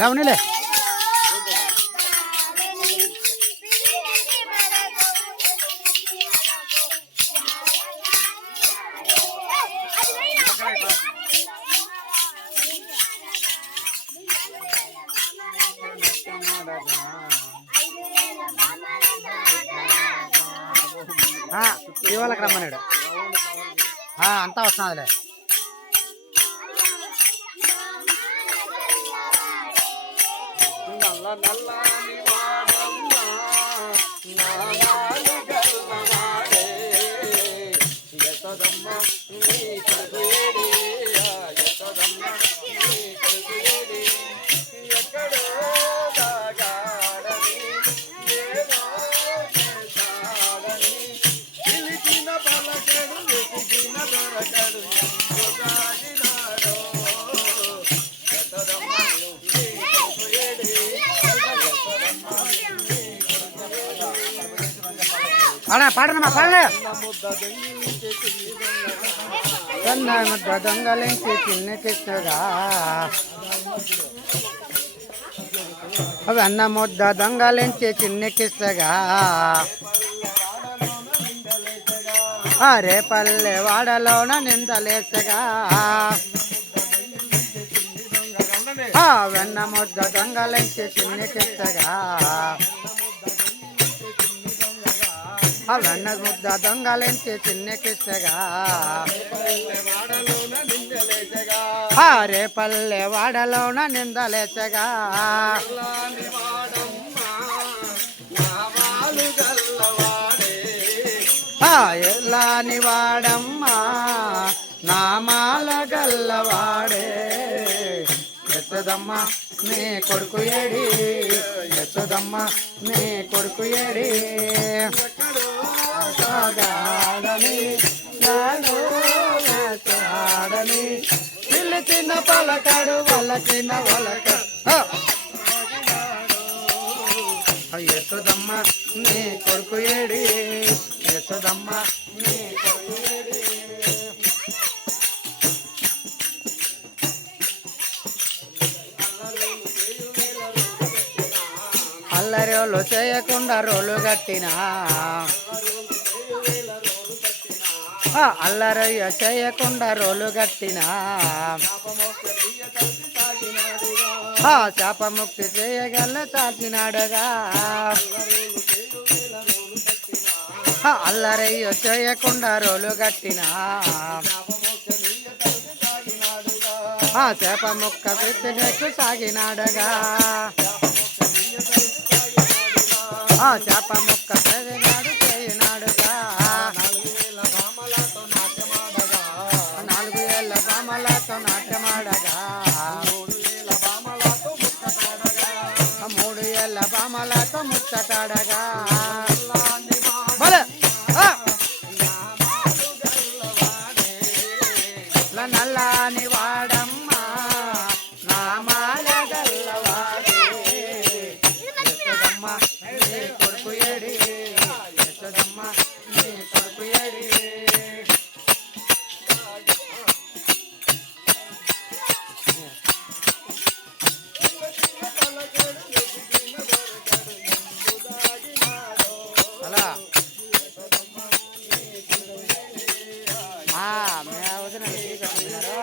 గమనిలే ఇవాళకి రమ్మన్నాడు ఆ, అంతా వస్తున్నదిలే నల్ల నల్లని నీ అలా పాడనమ్మా పాడలే ముద్ద కన్న ముద్ద దొంగలించి చిన్న కృష్ణుగా అవి అన్న ముద్ద దొంగలించి చిన్న కృష్ణగా అరే పల్లె వాడలోన నిందలేసగా. వెన్న ముద్ద దొంగలించి చిన్న కృష్ణగా అవన్న ముద్ద దొంగలించి చిన్న కృష్ణగా పల్లె వాడలోన నిందలేచగా. అల్లాని వాడమ్మ ఎల్లాని వాడమ్మా నామాల గల్లవాడే. ఎత్తదమ్మ నే కొడుకు ఏడి ఎత్తదమ్మ నే కొడుకు ఏడి. పలకడు వలచిన వలక! యశోదమ్మ నీ కొడుకు ఏడి? యశోదమ్మ నీ కొడుకు ఏడి? అల్లరోలు చేయకుండా రోలు కట్టినా. అల్లరయ్య చేయకుండా రోలు కట్టినా. ఆ, ముక్తి చేయగల చాచినాడుగా. అల్లరయ్య చేయకుండా రోలు కట్టినా. ఆ చేప ముక్క పెట్టినట్టు సాగినాడగా. ఆ చేప ముక్క చదివినాడు నాట్యమాడగా వదిన టీ కట్టుకున్నారు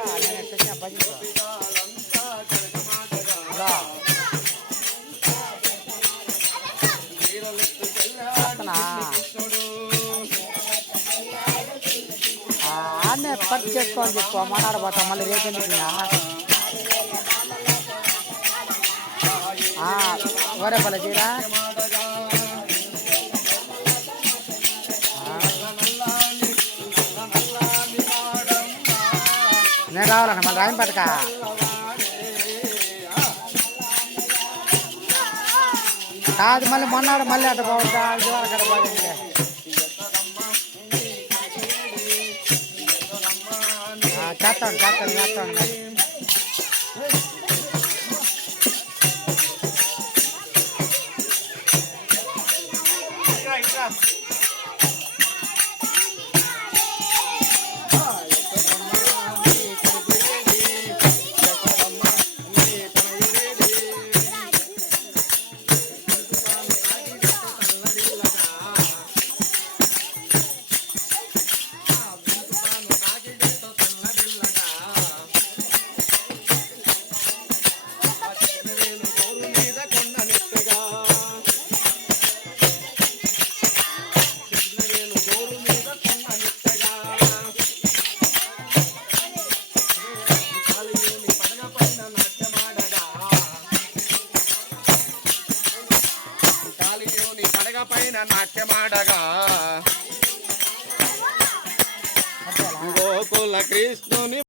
నేను పట్టు చెప్పు మనాడు పోతాం మళ్ళీ రేపు ఎందుకు వరే పల్ల నేను రావాలన్న మళ్ళీ రాయం పట్టక. కాదు మళ్ళీ మొన్నాడు మళ్ళీ అట్ట పోతా అక్కడ పోయింది చేస్తాను చేస్తాను చేస్తాను. పైన నాట్యమాడగా. గోకుల కృష్ణుని